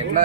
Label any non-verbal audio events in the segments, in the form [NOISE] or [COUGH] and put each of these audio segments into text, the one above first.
ఎట్లా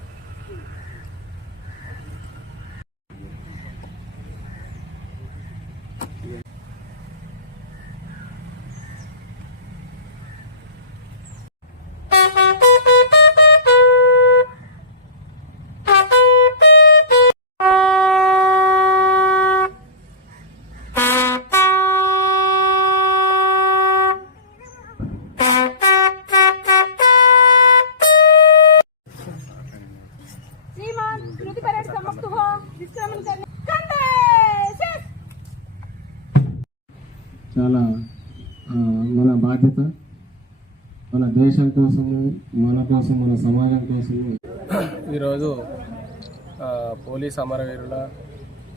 स्मृति परेड समाप्त हो निष्क्रमण करने कंधे शेष చాలా ఆ, మన బాధ్యత మన దేశం కోసము మన కోసం మన సమాజం కోసము ఈరోజు ఆ, పోలీస్ అమరవీరుల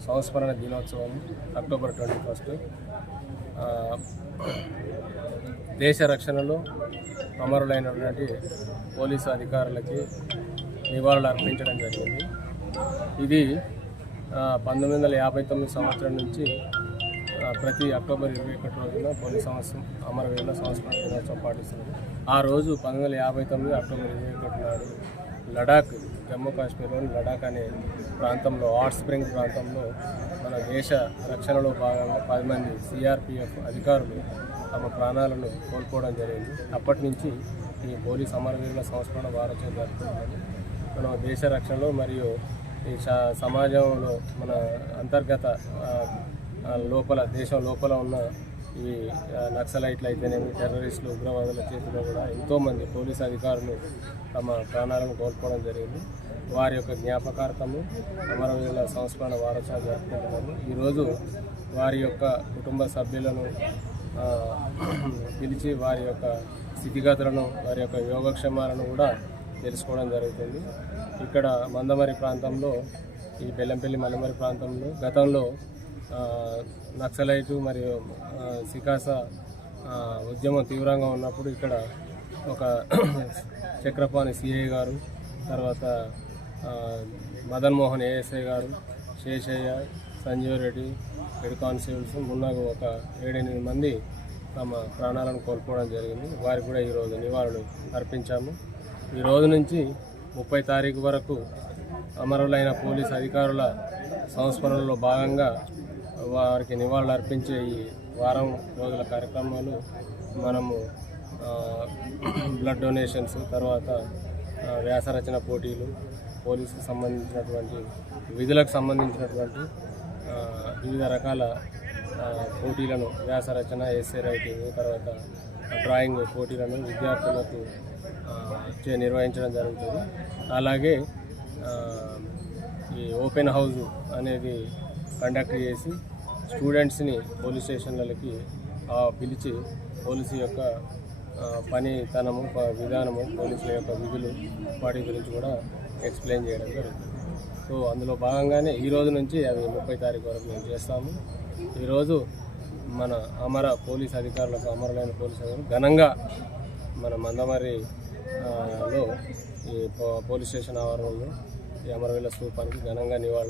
సంస్మరణ దినోత్సవం అక్టోబర్ ట్వంటీ ఫస్ట్ దేశ రక్షణలో అమరులైనటువంటి పోలీసు అధికారులకి నివాళులు అర్పించడం జరిగింది. ఇది పంతొమ్మిది వందల యాభై తొమ్మిది సంవత్సరం నుంచి ప్రతి అక్టోబర్ ఇరవై ఒకటి రోజున పోలీస్ సంవత్సరం అమరవీరుల సంవత్సరం దినోత్సవం పాటిస్తుంది. ఆ రోజు పంతొమ్మిది వందల యాభై తొమ్మిది అక్టోబర్ ఇరవై ఒకటి నాడు లడాక్ జమ్మూ కాశ్మీర్లోని లడాక్ అనే ప్రాంతంలో హాట్ స్ప్రింగ్ ప్రాంతంలో మన దేశ రక్షణలో భాగంగా పది మంది సిఆర్పిఎఫ్ అధికారులు తమ ప్రాణాలను కోల్పోవడం జరిగింది. అప్పటి నుంచి ఈ పోలీస్ అమరవీరుల సంస్మరణ వారోత్సవం జరుపుకుంటున్నాము మన దేశ రక్షణలో మరియు ఈ సమాజంలో మన అంతర్గత లోపల దేశం లోపల ఉన్న ఈ నక్సలైట్లు అయితేనేమి టెర్రరిస్టులు ఉగ్రవాదుల చేతిలో కూడా ఎంతోమంది పోలీస్ అధికారులు తమ ప్రాణాలను కోల్పోవడం జరిగింది. వారి యొక్క జ్ఞాపకార్థము అమరవీరుల సంస్మరణ వారోత్సవాలు జరుపుకుంటున్నాము. ఈరోజు వారి యొక్క కుటుంబ సభ్యులను [CLEARS THROAT] పిలిచి వారి యొక్క స్థితిగతులను వారి యొక్క యోగక్షేమాలను కూడా తెలుసుకోవడం జరుగుతుంది. ఇక్కడ మందమరి ప్రాంతంలో ఈ బెల్లంపల్లి మందమరి ప్రాంతంలో గతంలో నక్సలైటు మరియు సికాస ఉద్యమం తీవ్రంగా ఉన్నప్పుడు ఇక్కడ ఒక [CLEARS THROAT] చక్రపాణి సిఐ గారు తర్వాత మదన్ మోహన్ ఏఎస్ఐ గారు శేషయ్య సంజీవ్ రెడ్డి హెడ్ కానిస్టేబుల్స్ మున్నగు ఒక ఏడెనిమిది మంది తమ ప్రాణాలను కోల్పోవడం జరిగింది. వారికి కూడా ఈరోజు నివాళులు అర్పించాము. ఈ రోజు నుంచి ముప్పై తారీఖు వరకు అమరులైన పోలీస్ అధికారుల సంస్మరణలో భాగంగా వారికి నివాళులు అర్పించే ఈ వారం రోజుల కార్యక్రమాలు మనము బ్లడ్ డొనేషన్స్ తర్వాత వ్యాసరచన పోటీలు పోలీసుకు సంబంధించినటువంటి విధులకు సంబంధించినటువంటి వివిధ రకాల పోటీలను వ్యాసరచన ఎస్ఏ రైటింగ్ తర్వాత డ్రాయింగ్ పోటీలను విద్యార్థులకు నిర్వహించడం జరుగుతుంది. అలాగే ఈ ఓపెన్ హౌస్ అనేది కండక్ట్ చేసి స్టూడెంట్స్ని పోలీస్ స్టేషన్లకి పిలిచి పోలీసు యొక్క పనితనము ప- విధానము పోలీసుల యొక్క విధులు వాటి గురించి కూడా ఎక్స్ప్లెయిన్ చేయడం జరుగుతుంది. సో అందులో భాగంగానే ఈ రోజు నుంచి అవి ముప్పై తారీఖు వరకు మేము చేస్తాము. ఈరోజు మన అమర పోలీస్ అధికారులకు అమరులైన పోలీస్ అధికారులు ఘనంగా మన మందమరి లో ఈ పోలీస్ స్టేషన్ ఆవరణలో ఈ అమరవీల స్థూపానికి ఘనంగా నివాళులు